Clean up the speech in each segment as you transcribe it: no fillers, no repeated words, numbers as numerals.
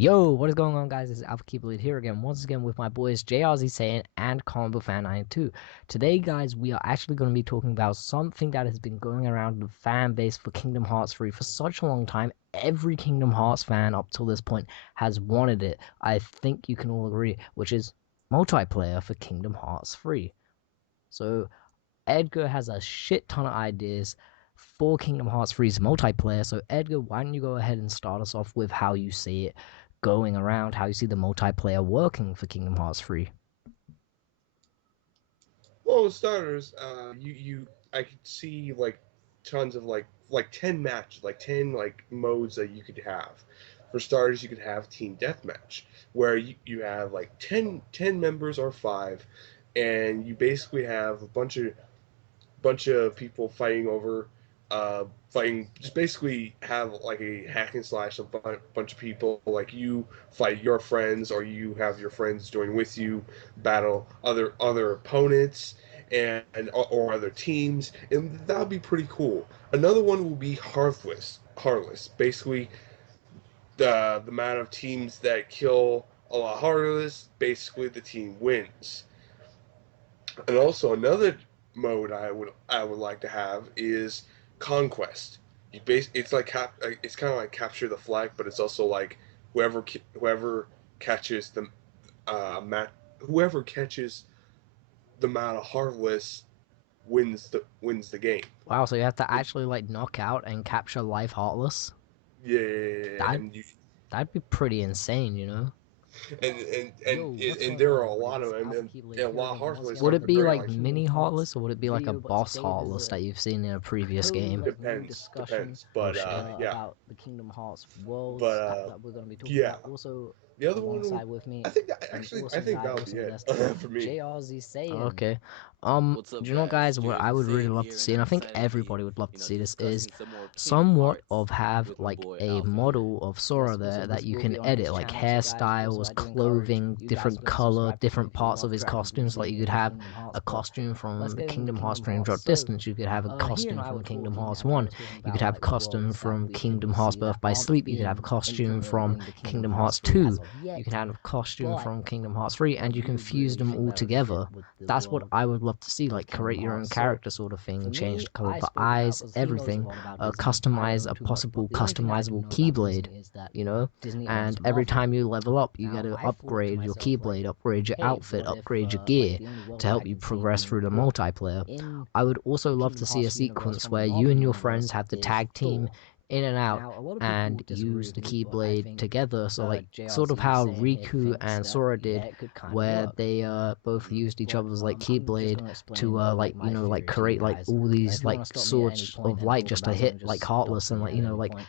Yo, what is going on, guys? This is AlphaKeyBlade here again, once again with my boys JRZ saying and ComboFan92. Today, guys, we are actually going to be talking about something that has been going around the fan base for Kingdom Hearts 3 for such a long time. Every Kingdom Hearts fan up till this point has wanted it. I think you can all agree, which is multiplayer for Kingdom Hearts 3. So, Edgar has a shit ton of ideas for Kingdom Hearts 3's multiplayer. So, Edgar, why don't you go ahead and start us off with how you see it going around, how you see the multiplayer working for Kingdom Hearts 3? Well, with starters, I could see like tons of like 10 matches, like 10 like modes that you could have. For starters, you could have team deathmatch, where you have like ten members or five, and you basically have a bunch of people fighting over, fighting. Just basically have like a hack and slash. A bunch of people like you fight your friends, or you have your friends join with you, battle other opponents or other teams, and that would be pretty cool. Another one will be Heartless. Heartless, basically the amount of teams that kill a lot Heartless, basically the team wins. And also another mode I would like to have is conquest. It's like it's kind of like capture the flag, but it's also like whoever catches the whoever catches the amount of heartless wins the game. Wow, so you have to actually like knock out and capture life Heartless? Yeah, That that'd be pretty insane, you know? Yo, what's and going there on, are a everybody? lot This of is them, and AlphaKeyBlade a here lot of again, once heartless again are with they're a be very like like mini Kingdom Heartless, Hearts or would it be like a video, boss but Heartless that you've seen in a previous totally game? depends. Discussion Yeah, about the Kingdom Hearts but worlds that we're going to be talking yeah, about. Also, the other one alongside would. with me, I think that an actually, I awesome think guy, that would be awesome it guest, for me. JRZ saying. Okay. What's up, Do you know, guys? guys, what I Jersey would really saying love to here, see, and and I'm I think excited to be, everybody would love to see this, is discussing some more Kingdom somewhat Hearts of have with my like boy a Alpha here. model of Yes, Sora there also that this you will can be on his edit, like channel. So guys, also hairstyles, I do encourage clothing, you guys to different go and color, subscribe to him different if you parts of love his Dragon costumes. Like Ball you Z could and have Kingdom a Hearts. But costume let's from the get into Kingdom Hearts Kingdom Dream Hearts. Drop So Distance. You could have a he and costume I from were Kingdom talking, Hearts and I 1. was talking You could about have a like the costume worlds that from we think Kingdom we'll Hearts see that Birth by aren't Sleep. You could have a being costume implemented from in the Kingdom Kingdom Hearts Hearts 3 as 2. of You yet. can have a costume But from Kingdom Hearts 3, I and you can really, fuse really them think all that would fit together. with the That's what world I would love to see, of like create Kingdom your own Hearts. So character sort of thing, for change me, the color I of the spoke about eyes, because he knows a everything, lot about Disney. I customize don't a too much, possible but the only thing I do customizable know about keyblade, Disney is that you know, Disney owns and every Marvel. time you level up, you get Now, to I thought to upgrade your myself, like, keyblade, upgrade your hey, outfit, what if upgrade your like gear the only to world help I you can see progress being through the put multiplayer. in I would also the love to Kingdom see a Hearts universe sequence from the where you Marvel and your friends universe have to is tag team Thor. in and out Now, a lot of people and disagree use with the me, but I keyblade think together. So like sort of JRZ how saying here Riku thinks and that Sora yeah, did, it could kind of where work. they both used each But other's like I'm just keyblade gonna to explain like my like theory to you create like guys. all And these if you want like to stop me at any swords point of and light talk just to about something, hit like just stop Heartless, and like me at any like point.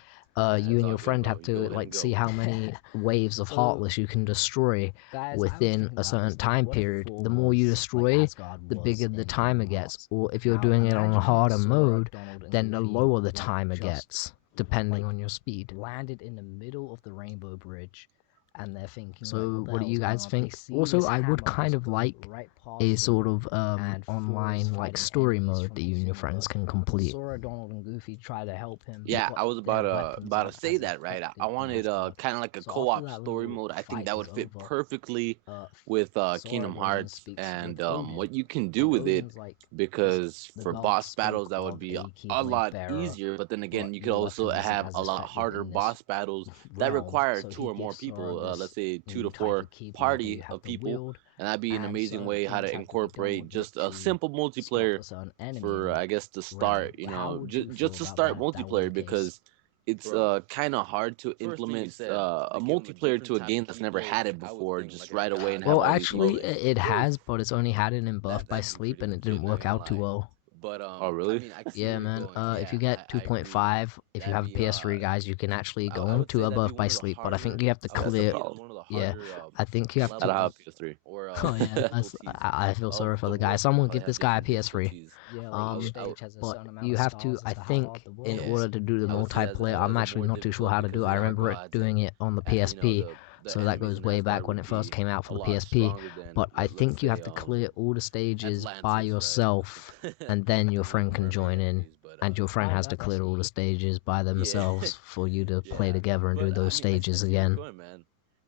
you And and your uh, friend have you to go ahead like and see go. how many waves of So, Heartless you can destroy guys, I was within thinking a about certain this. Like, time what if period. Thor The more you was like destroy, Asgard the was bigger the in timer Kingdom gets. Hearts? Or if you're Now, doing it on a imagine harder Sora, mode, Donald, and then the Goofy lower the like timer just gets, depending like on your speed. landed in the middle of the Rainbow Bridge, and they're thinking like, So what the what do hell you is going guys on? They think? see Also, this I would hammer kind just of going like right a past sort them, of and Thor is online like fighting story enemies mode from that you his and your friends universe. can complete. Sora, Donald, and Goofy try to help him, Yeah, but I was their weapons about to aren't say as that, right? I effective on wanted Asgard. kind of like a So after co-op that story little mode. I think fight that is would fit over, perfectly uh, with Sora Kingdom goes and Hearts speaks and with what Odin, you can do and with it, Odin's like, because the for gods boss battles spoke that would of be a a Keyblade lot bearer, easier. But then again, but you could your also weapon isn't have as a lot effective harder in this boss battles that realm. require So two he or more gives Sora people. Let's this say two new to type four of Keyblade that you party have of to people, wield, and that'd be an and amazing certain way how things to have to be done incorporate with it just a to simple stop multiplayer a certain enemy in for, that I guess, to realm. start, How would you just feel to about start that if that was the multiplayer, case? because it's Bro, kind of hard to first thing you implement said, a they give him a multiplayer different to a type of game that's never Keyblade. had it I would before, think just like a right away and god have Well, all these actually, modes. it has, but it's only had it in Birth by that'd be Sleep, pretty and it didn't legit. Not work gonna out too lie. well. But Oh, I really? mean, I can see Yeah, where you're man. going. If you Yeah, get I agree. 2.5, if you That'd have a be PS3, guys, you can actually go I would into say a that'd be Birth by one of the Sleep. But I think harder. you have to I would That's the say clear. it is problem. one of the Yeah, harder I think you have I don't to. have a levels PS3. or Oh yeah, difficulties I feel sorry of for the the guy. world. Someone give this guy a PS3. Yeah, like each Um, stage has a but certain amount you of have to. stars as I to how hard think the in world is. order to do the I would see multiplayer, that I'm as a actually more not too sure difficult how to because do it. of I our remember it gods, doing it on the and PSP, the so that enemies goes in way Asgard back when would it first be came out a for the lot PSP. stronger than But I let's think you have say to clear all the stages by Atlantis, right? yourself, and then your Those are friend can mermaid join in. enemies, but And your friend has to clear all the actually stages by yeah. themselves for you to play Yeah, together and do but I those mean, I stages see where you're again. going, man.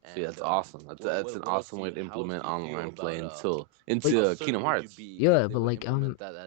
See, that's awesome. That's an awesome way to implement online play Wait, into Kingdom Hearts. yeah, but like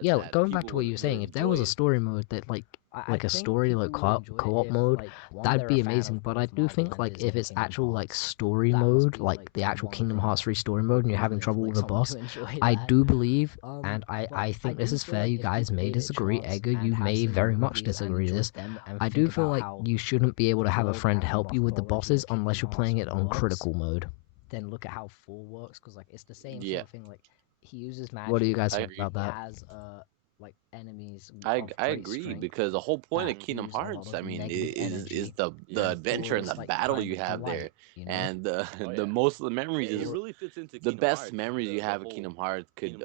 yeah, like going back to what you were saying, if there was a story mode that I like a think story like people would enjoy it co-op if, mode, like, one, that'd they're a be fan amazing. of But I both do Marvel think like Vendors if and it's Kingdom actual like Hearts. story That must mode, be like like the the actual one Kingdom thing Hearts that 3 story mode, would and you're having motivate trouble like with a someone boss, to enjoy I that. do believe, and But I I think this do is feel fair. like You if guys people may gave it a disagree. chance Edgar, and you have may seen the very much reviews and disagree enjoyed this. them and I think do feel about like how you shouldn't be able to the have a world friend and the help you with the mythology bosses of unless Kingdom you're Hearts playing it on works, critical mode. then look at how 4 works, because like it's the same Yeah, sort of thing. Like, he uses What do you magic, guys I think agree. about he that? has like enemies of I great agree strength because the whole point of that Kingdom use a lot Hearts, I of mean, negative is energy, the adventure or and the it's like battle kind you of have there, light, you know? and the Oh the yeah. most of the memories is Or the best memories you have in Kingdom Hearts could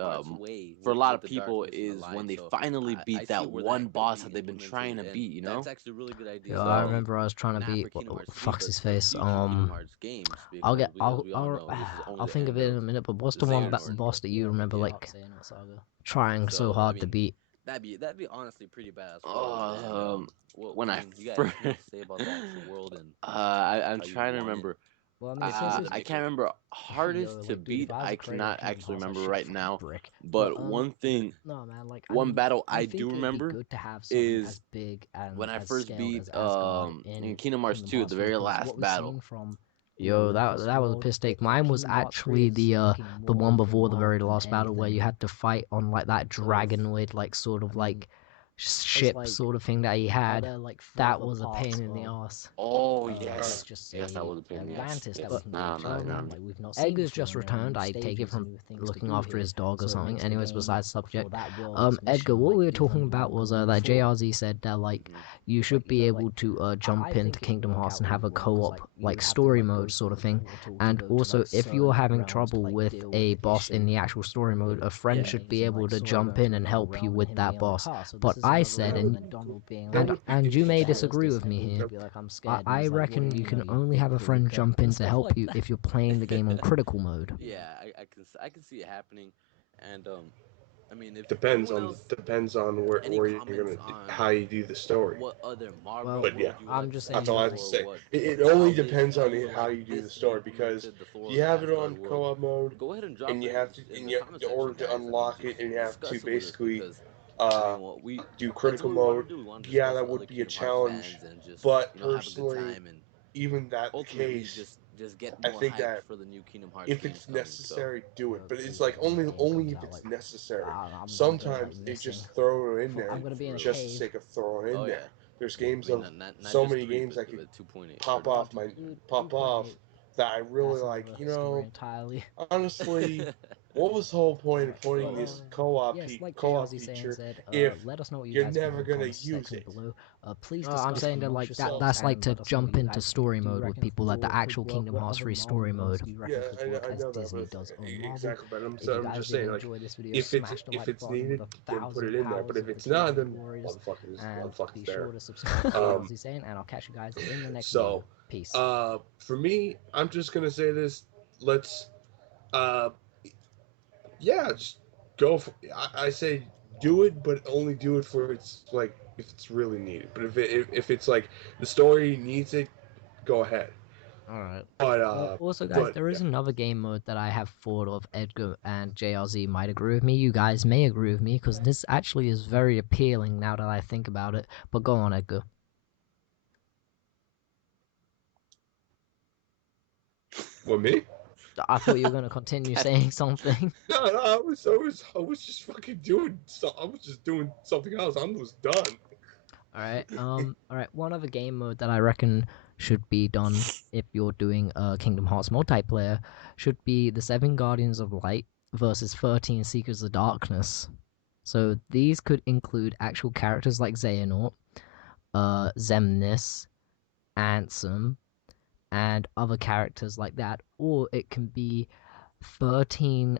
for a lot of people is when they finally beat that one boss that they've been trying to beat, you know? Yeah, I So remember I was trying to beat fuck's his face. I'll think of it in a minute. But what's the one boss that you remember Dark like Xehanort Saga. trying so hard to beat? that'd be honestly pretty badass world. And when I first I'm trying to remember. Well, I mean, since it's I can't remember yo, hardest to like, dude, if beat. I was I a creator of cannot Kingdom actually Hearts, I'd remember shit right for a now. brick. But But one thing, no, man, like, I one mean, battle I I do think it'd be remember good to have something is as big when and I as first scaled beat as Asgard in in Kingdom Hearts Kingdom 2, Hearts the 3, very because last what we've seen battle. from the Yo, Olympus that was a world, mistake. Mine was Kingdom Hearts 3 actually is the looking the more one open before the very world than last battle where anything. you had to fight on like that Because, dragonoid like sort I of mean, like it's ship like, sort of thing that he how had. they're like That further was a pain parts in the of ass. Oh let's Uh, yes, just yes, that say was a pain in the ass. Atlantis that we Yes, can now go I'm not to. remember. Like, we've not seen Edgar's before, just and there are returned. new I take it stages and from new things to looking do after here. his dog or So it something. makes the Anyways, game besides for subject. that world and its Edgar, mission what like we were even talking about more was moving that forward. JRZ said that like Mhm. you But should be yo, able like, to I jump into think it would Kingdom work Hearts out and have really a well, because co-op like you like would have to story like go mode sort through of a thing. portal to And go to also, like if you're certain having realms to trouble like with deal with a the boss in issue. the actual story mode, a friend Yeah, should he's be in able like to Sora jump going to in and another help you realm and with him that being like, boss. "Ha, so this But is I another said, that realm," and would then Donald being that like, would be and you may "What the interesting. hell is disagree this?" with And me he'll here. just be like, "I'm scared," and I he's like, "What do reckon you you know, can you only big have a friend palooka?" jump in to Stuff help like you that. if you're playing the game on critical mode. Yeah, I can see it happening, and I mean, if Depends anyone on else, where you're comments gonna on how you do the story. what other Marvel Well, But yeah, world you would I'm like to just see, that's saying all I that have to like or say. what It how only this depends on you would how like you do the this to be story, because implemented, the if Thor you have it Asgard on world. co-op mode Go ahead and and drop you it have to, in and the comment in order section, to guys. I mean, unlock just it, and you have to discuss it with us basically because I uh, mean, what we do that's critical what we want mode, to do. We want to yeah, discuss that with other would be a Kingdom Hearts challenge. fans and just But have a good personally, time and even that the ultimately case, just get I more think hyped that for the new Kingdom Hearts if games it's coming. So necessary, do it. yo, But it's dude, like like when the game only comes if out, it's like, necessary. I'm gonna be like Sometimes they missing just throw it in for I'm there gonna be for in a real. just the cave. sake of throwing it Oh in there. yeah. There's I games mean, of not so just many three, games I but could 2.8 pop or No, off dude, my dude, pop off 2.8, that I really that's like. another story entirely. Honestly, what was the whole point of Alright, putting well, this yes, like co-op JRZ saying feature said, if let us know what you you're guys think in never the gonna comments use section it? below. Please I'm discuss saying that amongst like yourselves that's like and to let us know what jump you into guys think. story Do you mode with reckon people like the Thor could actual work? Kingdom What Hearts other 3 Marvel story worlds mode. do you reckon Yeah, could work I as know that, Disney but does on Marvel? exactly. But If you I'm guys just did saying, like, enjoy this video, smash the if like it's button with needed, a then put thousand it in there. But powers if of the it's not, Keyblade then Warriors, why the and fuck is be there? sure to subscribe to Um, JRZ saying, and I'll catch you guys in the next video. so, Peace. for me, I'm just gonna say this. Let's, uh, yeah, just go for. I say do it, but only do it for it's like if it's really needed. But if it's like the story needs it, go ahead. Alright. But Also, guys, but there yeah, is another game mode that I have thought of. Edgar and JRZ might agree with me. You guys may agree with me because this actually is very appealing now that I think about it. But go on, Edgar. what me? I thought you were going to continue saying something. No, I was just fucking doing. I was just doing something else. I was done. Alright. One other game mode that I reckon should be done if you're doing Kingdom Hearts multiplayer should be the 7 Guardians of Light versus 13 Seekers of Darkness. So these could include actual characters like Xehanort, Zemnis, Ansem, and other characters like that, or it can be 13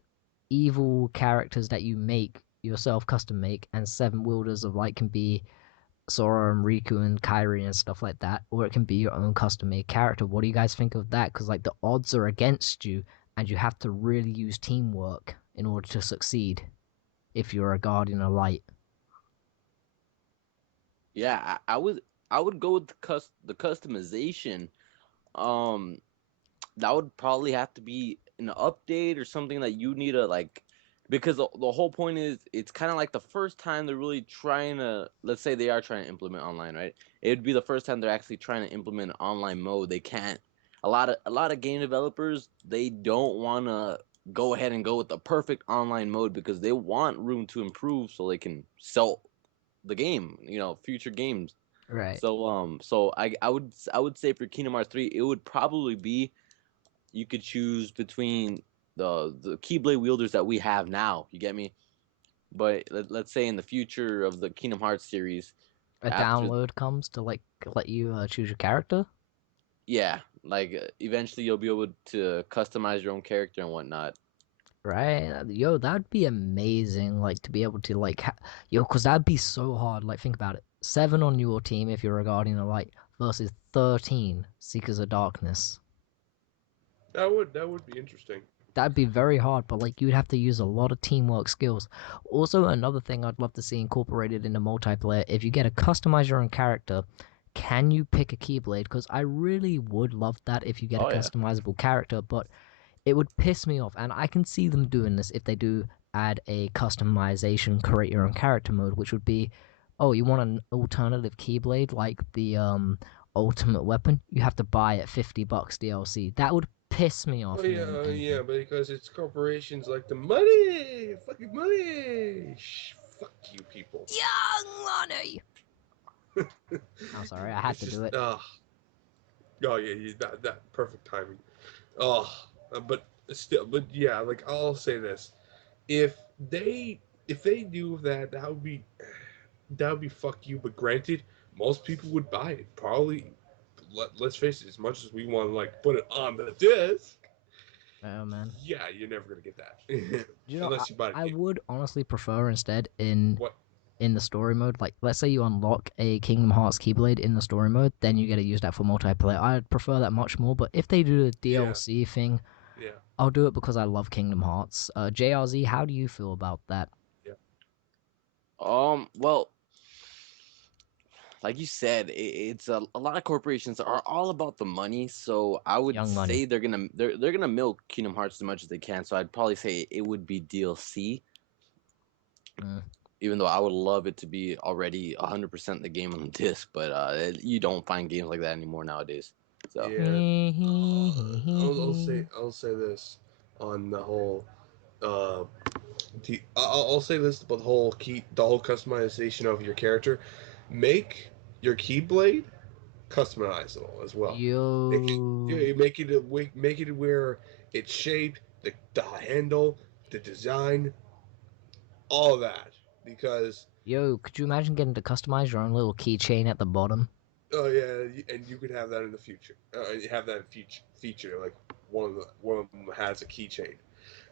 evil characters that you make yourself, custom make, and 7 Wielders of Light can be Sora and Riku and Kairi and stuff like that, or it can be your own custom made character. What do you guys think of that? Because like the odds are against you, and you have to really use teamwork in order to succeed if you're a Guardian of Light. yeah, I would go with the customization. Um, that would probably have to be an update or something that you need to like, because the whole point is it's kind of like the first time they're really trying to, let's say they are trying to implement online, right? It would be the first time they're actually trying to implement an online mode. They can't. A lot of game developers, they don't want to go ahead and go with the perfect online mode because they want room to improve so they can sell the game, future games. Right. So I would say for Kingdom Hearts 3, it would probably be, you could choose between the Keyblade wielders that we have now. You get me? But let's say in the future of the Kingdom Hearts series, A after, download comes to like let you choose your character. yeah, like eventually you'll be able to customize your own character and whatnot. Right, yo, that'd be amazing. Like to be able to like, yo, cause that'd be so hard. Like think about it: 7 on your team if you're a Guardian of Light versus 13 Seekers of Darkness. That would be interesting. That'd be very hard, but like you'd have to use a lot of teamwork skills. Also, another thing I'd love to see incorporated into multiplayer: if you get to customize your own character, can you pick a Keyblade? Because I really would love that if you get a Oh yeah. customizable character, but it would piss me off, and I can see them doing this if they do add a customization, create your own character mode, which would be, oh, you want an alternative Keyblade like the ultimate weapon? You have to buy it $50 DLC. That would piss me Oh off more than yeah, yeah, anything. because it's corporations like the money, fucking money. Fuck you, people. Young money. I'm sorry, I had It's to just do it. oh yeah, that perfect timing. Oh, but still, but yeah, like I'll say this: if they if they do that, that would be fuck you. But granted, most people would buy it. Probably, let's face it. As much as we want to like put it on the disc, Oh man. yeah, you're never gonna get that You know, I, unless you buy I it. would honestly prefer instead in the story mode, like let's say you unlock a Kingdom Hearts Keyblade in the story mode, then you get to use that for multiplayer. I'd prefer that much more, but if they do the Yeah, DLC thing, yeah, I'll do it because I love Kingdom Hearts. JRZ, how do you feel about that? yeah. Well, like you said, it's a lot of corporations are all about the money. So I would Young Money. say they're gonna milk Kingdom Hearts as much as they can. So I'd probably say it would be DLC, Mm. even though I would love it to be already 100% the game on the disc. But you don't find games like that anymore nowadays. So Yeah. I'll say this on the whole uh I'll say this about the whole customization of your character. Make your Keyblade customizable as well. Yo, Make it where it's shaped, the handle, the design, all that. Because yo, could you imagine getting to customize your own little keychain at the bottom? oh yeah, and you could have that in the future. You have that feature like one of them has a keychain.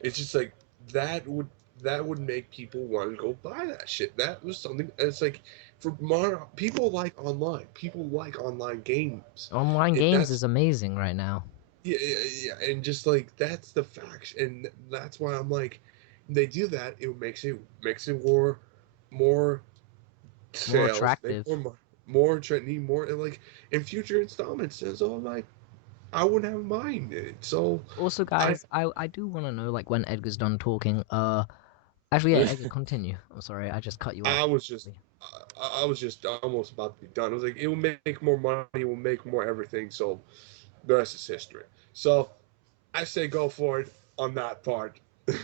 It's just like that would that would make people want to go buy that shit. That was something. It's like for modern people like online. People like online games. Online games is That's amazing right now. yeah, and just like that's the fact, and that's why I'm like, they do that. It makes it more More sales, make attractive. more trendy, more and like in future installments. And so I'm like, I wouldn't have mind it. So Also, I guys, I do want to know, like, when Edgar's done talking, actually, yeah, Edgar, continue. I'm sorry, I just cut you off. I was just I was just almost about to be done. I was like, it will make more money, it will make more everything. So the rest is history. So I say go for it on that part.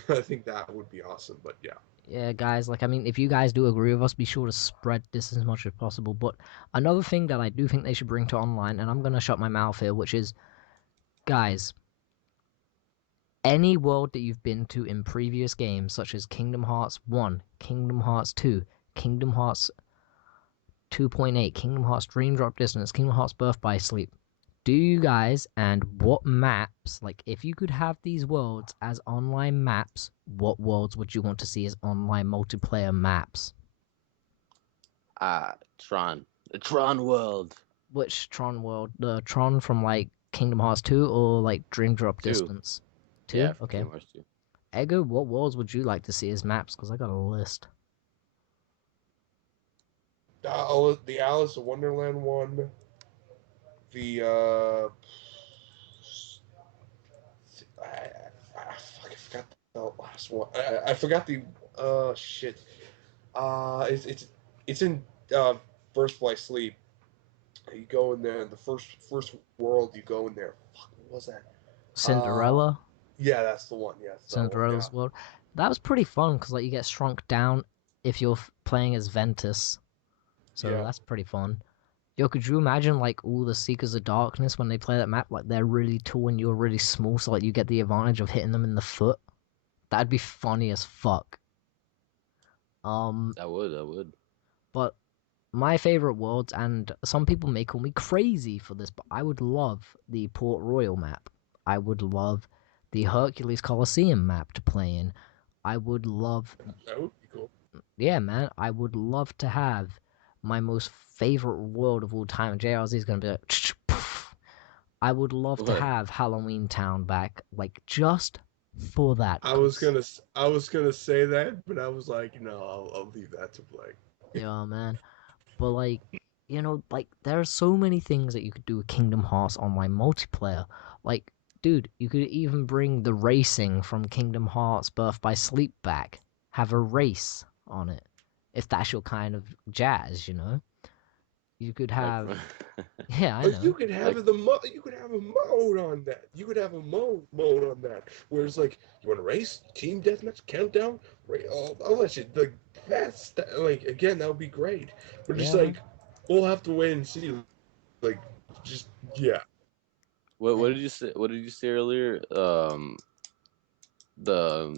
I think that would be awesome. But yeah, Yeah, guys, like, I mean, if you guys do agree with us, be sure to spread this as much as possible. But another thing that I do think they should bring to online, and I'm gonna shut my mouth here, which is, guys, any world that you've been to in previous games, such as Kingdom Hearts 1, Kingdom Hearts 2, Kingdom Hearts 2.8, Kingdom Hearts Dream Drop Distance, Kingdom Hearts Birth by Sleep, do you guys and what maps, like if you could have these worlds as online maps, what worlds would you want to see as online multiplayer maps? Tron, the Tron world Which Tron world? The Tron from like Kingdom Hearts 2 or like Dream Drop 2. Distance? Yeah, 2? from Okay. Kingdom Hearts 2. Ego, what worlds would you like to see as maps? Because I got a list. the Alice of Wonderland one, the last one. I forgot the shit. It's in First by Sleep. You go in there, the first world you go in there. Fuck, what was that? Uh, Cinderella, yeah, that's the one. Yeah, that's that one. Yeah, Cinderella's world. That was pretty fun because like you get shrunk down if you're playing as Ventus, so yeah. that's pretty fun. Yo, could you imagine like all the Seekers of Darkness when they play that map? Like they're really tall and you're really small, so like you get the advantage of hitting them in the foot. That'd be funny as fuck. Um, I would. but my favorite worlds, and some people may call me crazy for this, but I would love the Port Royal map. I would love the Hercules Coliseum map to play in. I would love, That would be cool. yeah, man, I would love to have my most favorite world of all time. JRZ is gonna be like, I would love to What? have Halloween Town back, like just for that. I was gonna say that, but I was like, no, I'll leave that to Blake. Yeah, man. But like, like there are so many things that you could do with Kingdom Hearts Online multiplayer. Like, dude, you could even bring the racing from Kingdom Hearts Birth by Sleep back. Have a race on it, if that's your kind of jazz. You could Like, have, yeah, I Or know. you could have a mode on that. You could have a mode on that. Where it's like, you want to race, team deathmatch, countdown. I'll let you. Like like again, that would be great. But just Yeah, man. like, we'll have to wait and see. Like, just yeah. what did you say? What did you say earlier? The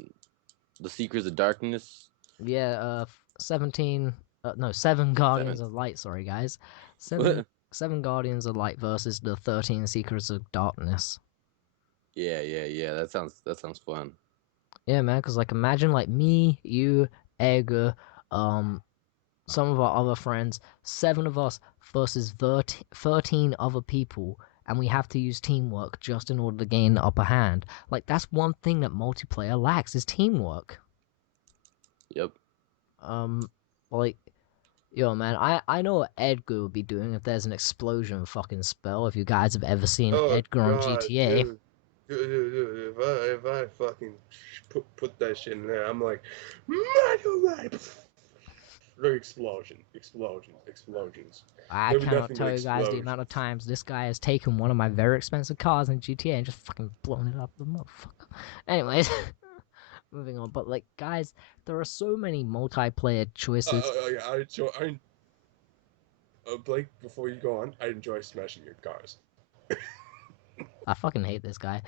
the Secrets of Darkness. Yeah, 17, no, 7 Guardians 7. of Light, sorry guys. 7 Guardians of Light versus the 13 Secrets of Darkness. Yeah. That sounds fun. Yeah, man, because, like, imagine, like, me, you, Edgar, um, some of our other friends, 7 of us versus 13 other people, and we have to use teamwork just in order to gain the upper hand. Like, that's one thing that multiplayer lacks, is teamwork. Yep. Um, like, yo, man, I know what Edgar would be doing if there's an explosion fucking spell. If you guys have ever seen Oh Edgar on God, GTA, dude, if I fucking put that shit in there, I'm like, Mario, explosions. I There'll be cannot nothing but tell you guys the explosions. amount of times this guy has taken one of my very expensive cars in GTA and just fucking blown it up the motherfucker. Anyways, moving on. But like, guys, there are so many multiplayer choices. Yeah, Blake, before you go on, I enjoy smashing your cars. I fucking hate this guy.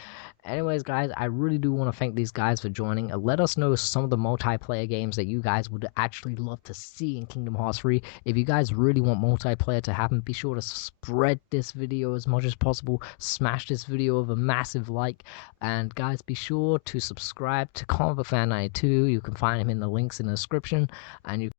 Anyways, guys, I really do want to thank these guys for joining. Let us know some of the multiplayer games that you guys would actually love to see in Kingdom Hearts 3. If you guys really want multiplayer to happen, be sure to spread this video as much as possible. Smash this video with a massive like. And guys, be sure to subscribe to ConvoFan92. You can find him in the links in the description. And you